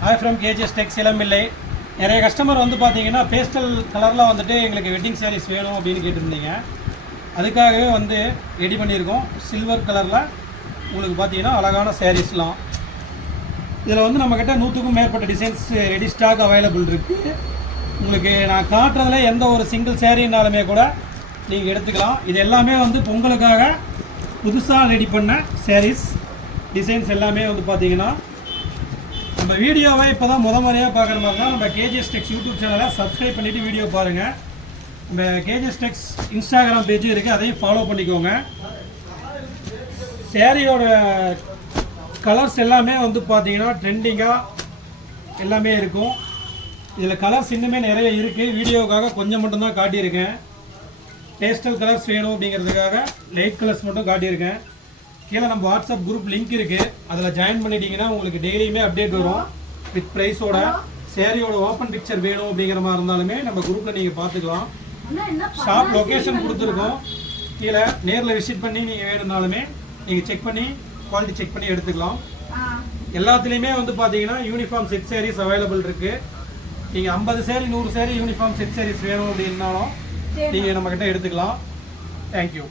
Hi from KGs டெக்ஸ் இளம்பிள்ளை. நிறைய customer வந்து பார்த்தீங்கன்னா பேஸ்டல் கலரில் வந்துட்டு எங்களுக்கு வெட்டிங் சாரீஸ் வேணும் அப்படின்னு கேட்டிருந்தீங்க. அதுக்காகவே வந்து ரெடி பண்ணியிருக்கோம். சில்வர் கலரில் உங்களுக்கு பார்த்தீங்கன்னா அழகான சாரீஸ்லாம். இதில் வந்து நம்மக்கிட்ட 100க்கும் மேற்பட்ட டிசைன்ஸ் ரெடி ஸ்டாக் அவைலபிள் இருக்குது. உங்களுக்கு நான் காட்டுறதுல எந்த ஒரு சிங்கிள் சாரீனாலுமே கூட நீங்கள் எடுத்துக்கலாம். இது எல்லாமே வந்து பொங்கலுக்காக புதுசாக ரெடி பண்ண சாரீஸ் டிசைன்ஸ் எல்லாமே வந்து பார்த்தீங்கன்னா நம்ம வீடியோவை இப்போ தான் முறையாக பார்க்குற மாதிரி தான் நம்ம கேஜிஎஸ் டெக்ஸ் யூடியூப் சேனலை சப்ஸ்கிரைப் பண்ணிவிட்டு வீடியோ பாருங்கள். நம்ம கேஜிஎஸ் டெக்ஸ் இன்ஸ்டாகிராம் பேஜும் இருக்குது, அதையும் ஃபாலோ பண்ணிக்கோங்க. சேரீயோட கலர்ஸ் எல்லாமே வந்து பார்த்தீங்கன்னா ட்ரெண்டிங்காக எல்லாமே இருக்கும். இதில் கலர்ஸ் இன்னுமே நிறைய இருக்குது. வீடியோவுக்காக கொஞ்சம் மட்டும்தான் காட்டியிருக்கேன். பேஸ்டல் கலர்ஸ் வேணும் அப்படிங்கிறதுக்காக லைட் கலர்ஸ் மட்டும் காட்டியிருக்கேன். கீழே நம்ம வாட்ஸ்அப் குரூப் லிங்க் இருக்குது, அதில் ஜாயின் பண்ணிட்டீங்கன்னா உங்களுக்கு டெய்லியுமே அப்டேட் வரும் வித் ப்ரைஸோட. சேரீயோட ஓப்பன் பிக்சர் வேணும் அப்படிங்கிற மாதிரி இருந்தாலுமே நம்ம குரூப்பில் நீங்கள் பார்த்துக்கலாம். ஷாப் லொக்கேஷன் கொடுத்துருக்கோம். கீழே நேரில் விசிட் பண்ணி நீங்கள் வேணும்னாலுமே நீங்கள் செக் பண்ணி குவாலிட்டி செக் பண்ணி எடுத்துக்கலாம். எல்லாத்துலேயுமே வந்து பார்த்தீங்கன்னா யூனிஃபார்ம் செட் சாரீஸ் அவைலபிள் இருக்குது. நீங்கள் 50 சாரீ 100 சாரீ யூனிஃபார்ம் செட் சாரீஸ் வேணும் அப்படின்னாலும் நீங்கள் நம்மக்கிட்ட எடுத்துக்கலாம். தேங்க்யூ.